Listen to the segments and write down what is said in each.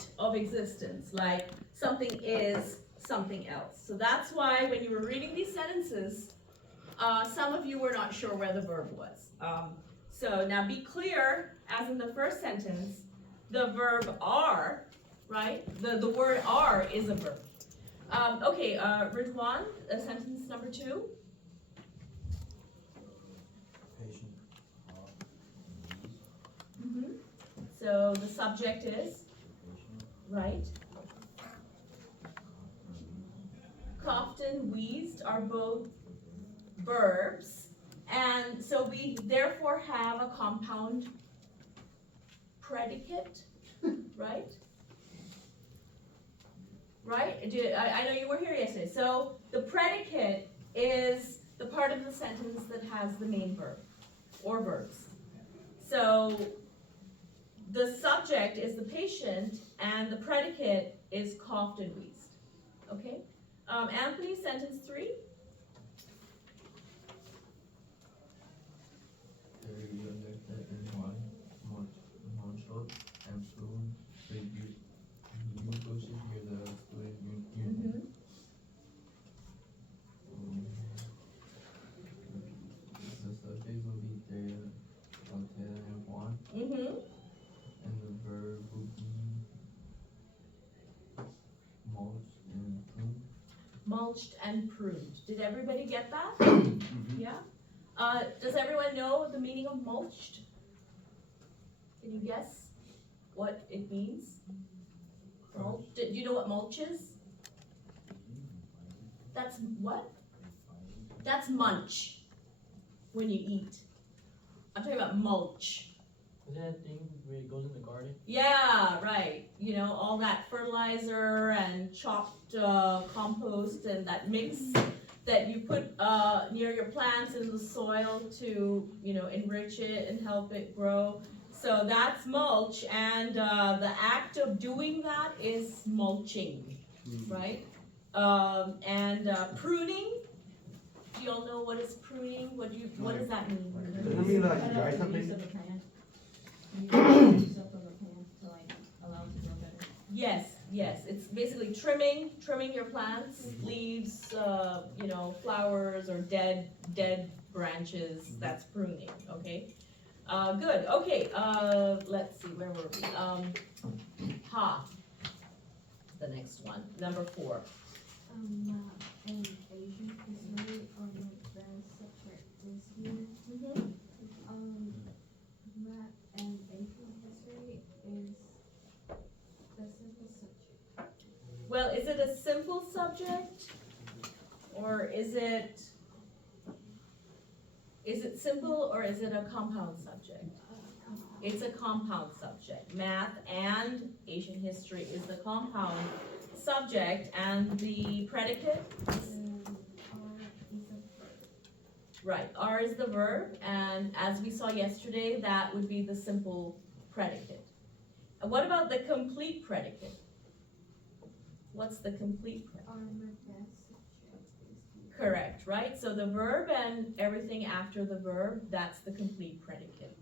state of existence, like something is something else. So that's why when you were reading these sentences, some of you were not sure where the verb was. So now be clear, as in the first sentence, the verb are, right? The word are is a verb. Okay, Ridwan, sentence number 2. Patient. Mm-hmm. So the subject is, right? Coughed and wheezed are both verbs, and so we therefore have a compound predicate, right? Right? I know you were here yesterday. So the predicate is the part of the sentence that has the main verb or verbs. So the subject is the patient and the predicate is coughed and wheezed. Okay? Anthony, sentence 3. Mm-hmm. And the verb would be mulched and pruned. Mulched and pruned. Did everybody get that? Yeah? Does everyone know the meaning of mulched? Can you guess what it means? Do you know what mulch is? That's what? That's munch when you eat. I'm talking about mulch. Is that thing where it goes in the garden? Yeah, right. You know, all that fertilizer and chopped compost and that mix that you put near your plants in the soil to, you know, enrich it and help it grow. So that's mulch, and the act of doing that is mulching, right? Pruning. Do you all know what is pruning? What does that mean? Does it mean like dry something? Use of the plant. Use of the plant to like allow it to grow better. Yes. It's basically trimming your plants, leaves, you know, flowers or dead branches. That's pruning. Okay. Good. Okay. Let's see. Where were we? The next one, number 4. And Asian history or like the subject is here. Math and Asian history is the simple subject. Well, is it a simple subject, or is it simple, or is it a compound subject? It's a compound subject. Math and Asian history is the compound subject, and the predicate? Right, are is the verb, and as we saw yesterday, that would be the simple predicate. And what about the complete predicate? What's the complete predicate? Correct, right? So the verb and everything after the verb, that's the complete predicate.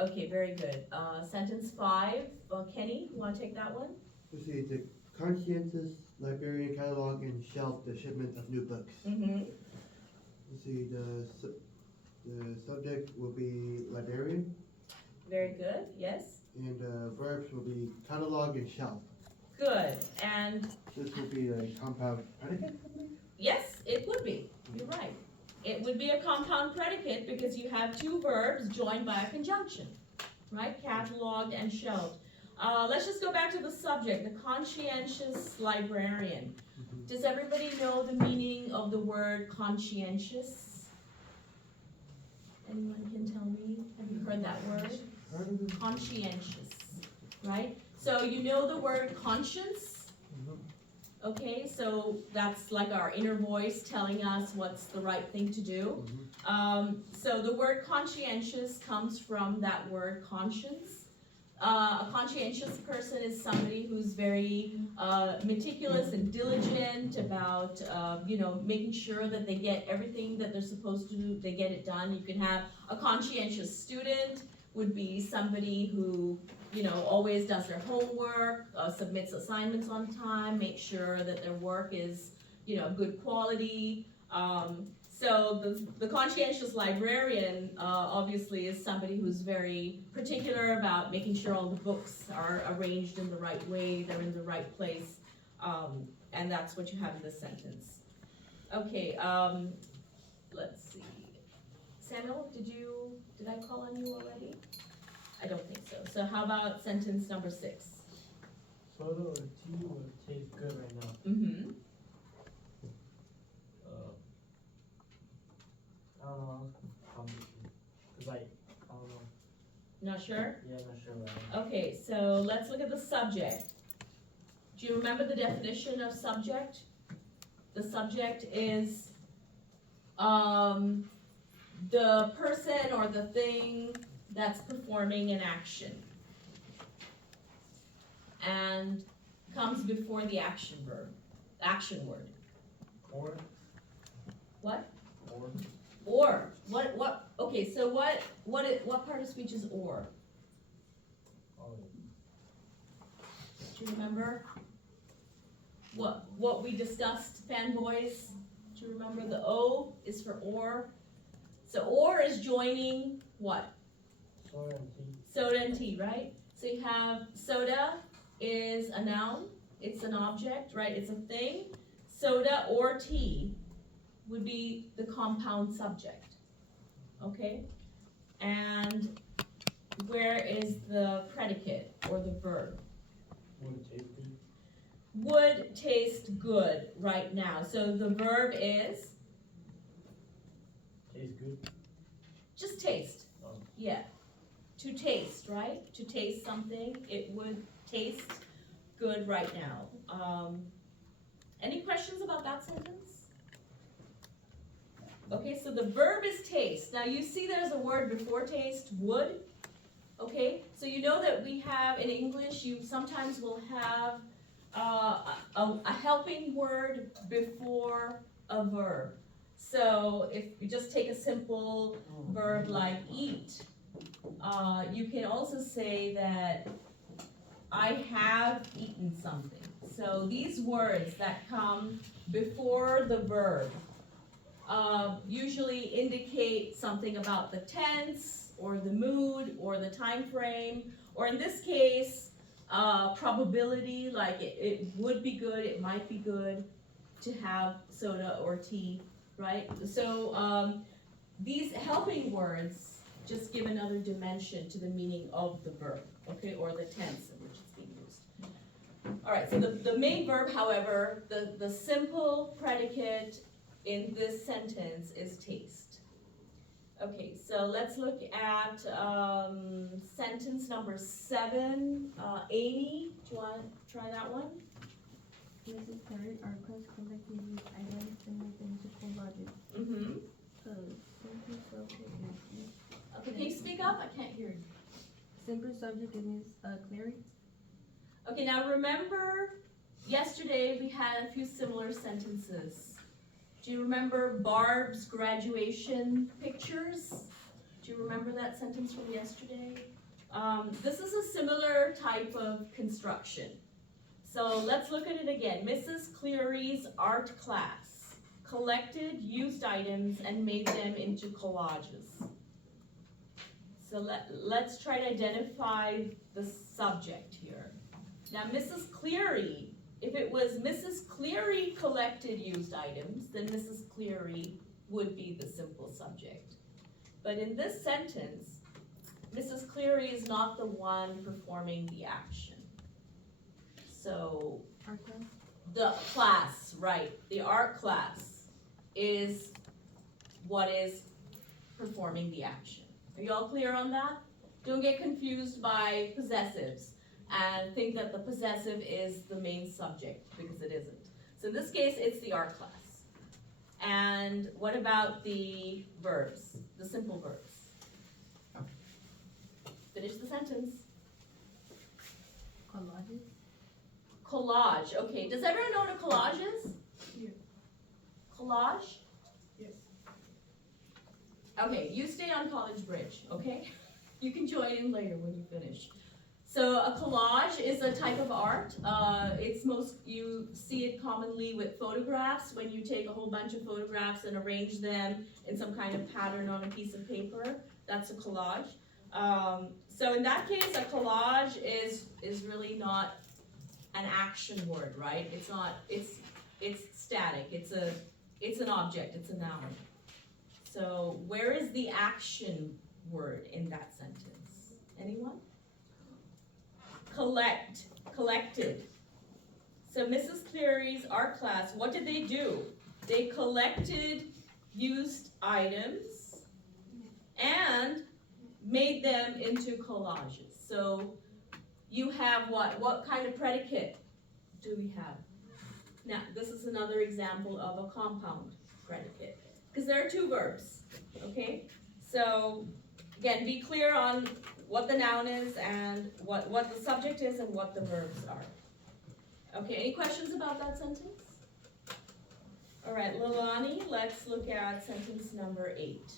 Okay, very good. Sentence 5, Kenny, you want to take that one? Let's see, the conscientious librarian catalog and shelf the shipment of new books. Mm-hmm. Let's see, the subject will be librarian, Very good, yes. and verbs will be catalog and shelf. Good, and This will be a compound predicate. yes, it would be. You're right. It would be a compound predicate because you have 2 verbs joined by a conjunction, right? Cataloged and shelved. Let's just go back to the subject, the conscientious librarian. Does everybody know the meaning of the word conscientious? Anyone can tell me? Have you heard that word? Conscientious, right? So you know the word conscience? Okay, so that's like our inner voice telling us what's the right thing to do. So the word conscientious comes from that word conscience. A conscientious person is somebody who's very meticulous and diligent about, making sure that they get everything that they're supposed to do, they get it done. You can have a conscientious student would be somebody who, always does their homework, submits assignments on time, makes sure that their work is, good quality. So the conscientious librarian, obviously is somebody who's very particular about making sure all the books are arranged in the right way, they're in the right place, and that's what you have in this sentence. Okay, let's see. Samuel, did I call on you already? I don't think so. So how about sentence number 6? Soda or tea would taste good right now. Mm-hmm. I don't know. Cause I don't know. Not sure? Yeah, I'm not sure about Okay, so let's look at the subject. Do you remember the definition of subject? The subject is the person or the thing that's performing an action and comes before the action word. Or. What? Or. Or. What? Okay, so what part of speech is or? Oh. Do you remember? What we discussed, fanboys? Do you remember the O is for or? So or is joining what? Soda and tea. Soda and tea, right? So you have soda is a noun, it's an object, right? It's a thing. Soda or tea would be the compound subject, okay? And where is the predicate or the verb? Would it taste good? Would taste good right now. So the verb is Taste good? just taste. Oh. Yeah. To taste, right? To taste something, it would taste good right now. Any questions about that sentence? Okay, so the verb is taste. Now you see there's a word before taste, would. Okay, so you know that we have in English, you sometimes will have a helping word before a verb. So if you just take a simple verb like eat, you can also say that I have eaten something. So these words that come before the verb usually indicate something about the tense or the mood or the time frame, or in this case, probability, like it would be good, it might be good to have soda or tea, right? So these helping words just give another dimension to the meaning of the verb, okay, or the tense in which it's being used. All right, so the main verb, however, the simple predicate in this sentence is taste. Okay, so let's look at sentence number 7. Amy, do you want to try that one? Mrs. Perry, our class collected these items and made them into collages. Mm-hmm. Simple subject is Okay, can you speak up? I can't hear you. simple subject is Clary. Okay, now remember, yesterday we had a few similar sentences. Do you remember Barb's graduation pictures? Do you remember that sentence from yesterday? This is a similar type of construction. So let's look at it again. Mrs. Cleary's art class collected used items and made them into collages. So let's try to identify the subject here. Now, Mrs. Cleary, if it was Mrs. Cleary collected used items, then Mrs. Cleary would be the simple subject. But in this sentence, Mrs. Cleary is not the one performing the action. So, Art class. the class, right, the art class is what is performing the action. Are you all clear on that? Don't get confused by possessives and think that the possessive is the main subject, because it isn't. So in this case, it's the art class. And what about the verbs, the simple verbs? Finish the sentence. Collages. Collage, okay. Does everyone know what a collage is? Yeah. Collage? Yes. Okay, you stay on College Bridge, okay? You can join in later when you finish. So a collage is a type of art. You see it commonly with photographs, when you take a whole bunch of photographs and arrange them in some kind of pattern on a piece of paper. That's a collage. So in that case, a collage is really not an action word, right? It's not, it's static, it's an object, it's a noun. So where is the action word in that sentence? Anyone? Collected. So Mrs. Cleary's art class, what did they do? They collected used items and made them into collages. So you have what? What kind of predicate do we have? Now, this is another example of a compound predicate, because there are two verbs, okay? So, again, be clear on what the noun is and what the subject is and what the verbs are. Okay, any questions about that sentence? All right, Lilani, let's look at sentence number 8.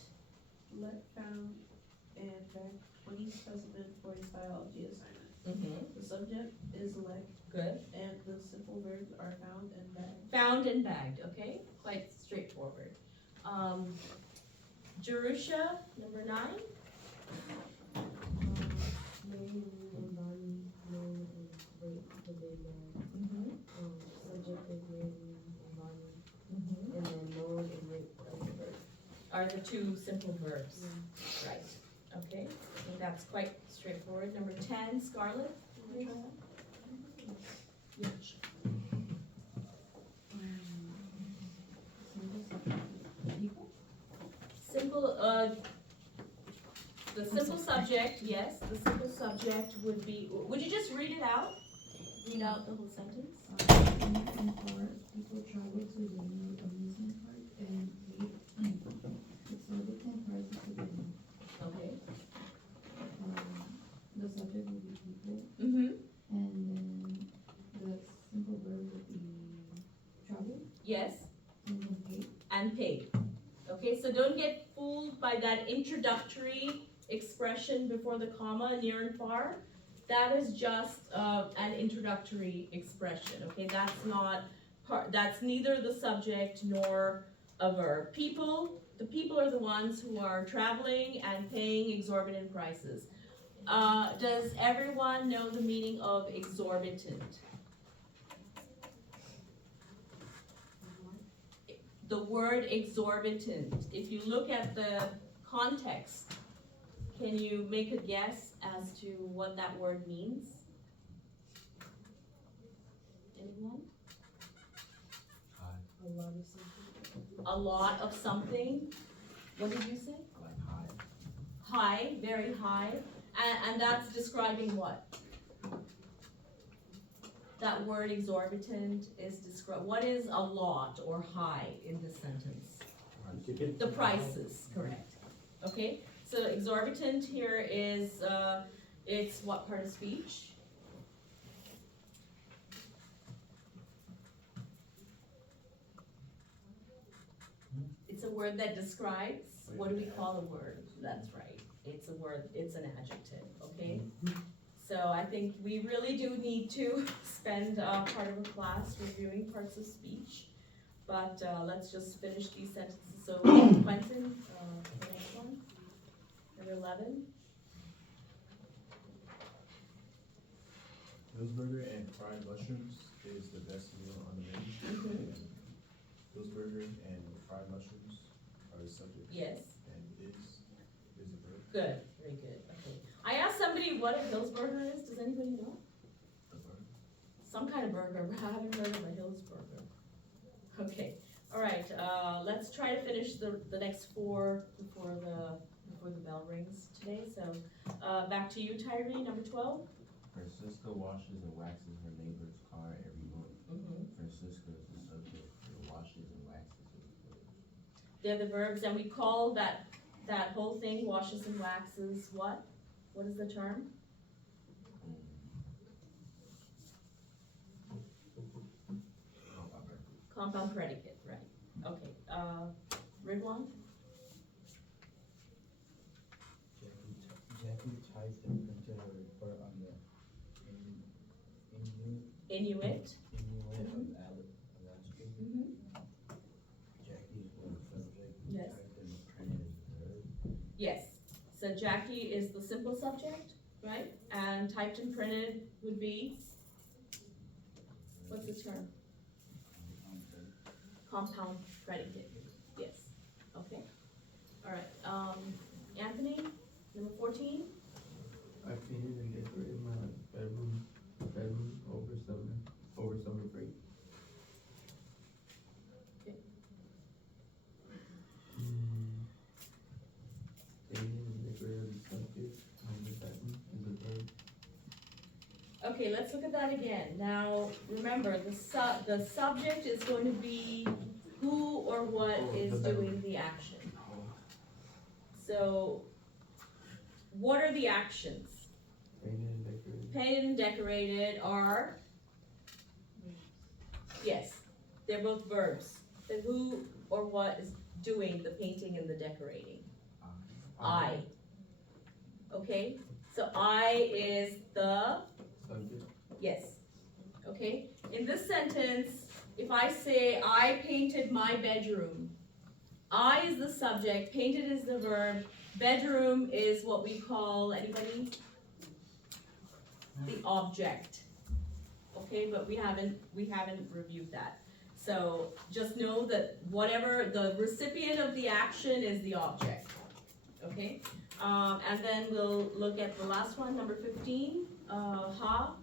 Let found and back 20 specimen for his biology assignment. Mm-hmm. The subject is let, Good. and the simple verbs are found and bagged. Found and bagged, okay? Quite straightforward. Jerusha, number 9. Mary, Lou, and Bonnie, known and rape the big man. Mm-hmm. Subject is Mary, Lou, and Bonnie, Mm-hmm. and then known and rape as a verb. Are the two simple verbs, right? Okay, I think that's quite straightforward. Number 10, Scarlett. You wanna try that? Yeah, sure. Simple, the simple subject, yes, the simple subject would be, would you just read it out? Read out the whole sentence? Amusement park, people travel to the new amusement park and pay exorbitant prices to get in. Okay. The subject would be people, Mm-hmm, and then the simple verb would be travel, yes, and then pay. and paid. Okay, so don't get fooled by that introductory expression before the comma, near and far. That is just an introductory expression, okay? That's not that's neither the subject nor a verb. The people are the ones who are traveling and paying exorbitant prices. Does everyone know the meaning of exorbitant? The word exorbitant, if you look at the context, can you make a guess as to what that word means? Anyone? High, A lot of something. A lot of something. What did you say? like high. High, very high. And that's describing what? That word exorbitant is what is a lot or high in this sentence? The prices, correct. Okay, so exorbitant here is, it's what part of speech? It's a word that describes, what do we call a word? That's right, it's a word, it's an adjective, okay? So I think we really do need to spend part of a class reviewing parts of speech. But let's just finish these sentences. So Quentin, the next one, number 11. Pillsbury and fried mushrooms is the best meal on the menu. Mhm. Pillsbury and fried mushrooms are the subject. Yes, And is the verb. good, very good, okay. I asked somebody what a Hillsburger is, does anybody know? The verb. Some kind of burger, but I haven't heard of a Hillsburger. Okay, all right, let's try to finish the next 4 before the bell rings today. So, back to you, Tyree, number 12. Francisca washes and waxes her neighbor's car every month. Mm-hmm. Francisca is the subject, and washes and waxes is the verb. They're the verbs, and we call that whole thing, washes and waxes, what? What is the term? Compound predicate, right. Okay, Ridwan? Jackie ties the printed report on the Inuit. Inuit, Alaska. Mm-hmm. Jackie's one subject. Yes. Typed in printed as verb. Yes, so Jackie is the simple subject, right? And typed and printed would be, what's the term? Compound predicate, yes, okay. All right, Anthony, number 14? I painted and decorated my bedroom over summer break. Okay. Painted and decorated the subject, the button is a verb. Okay, let's look at that again. Now, remember, the subject is going to be who or what Oh, is the bedroom. doing the action. So, what are the actions? Painted and decorated. Painted and decorated are, yes, they're both verbs. The who or what is doing the painting and the decorating? I. Okay, so I is the, Subject. yes, okay? In this sentence, if I say I painted my bedroom, I is the subject, painted is the verb, bedroom is what we call, anybody? The object. Okay, but we haven't reviewed that. So just know that whatever the recipient of the action is the object. Okay, and then we'll look at the last one, number 15, ha.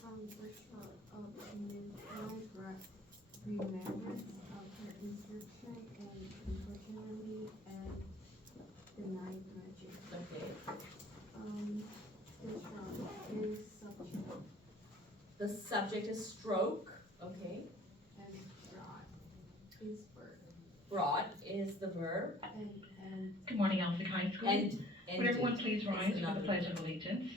For short of Ms. remembrance of her instruction and unfortunately and denied merging. Okay, The short is subject the subject is stroke. Okay, and broad is verb. brought is the verb, And Good morning, Alfred High School. and Would everyone ended please is rise for the another Pledge verb. of Allegiance?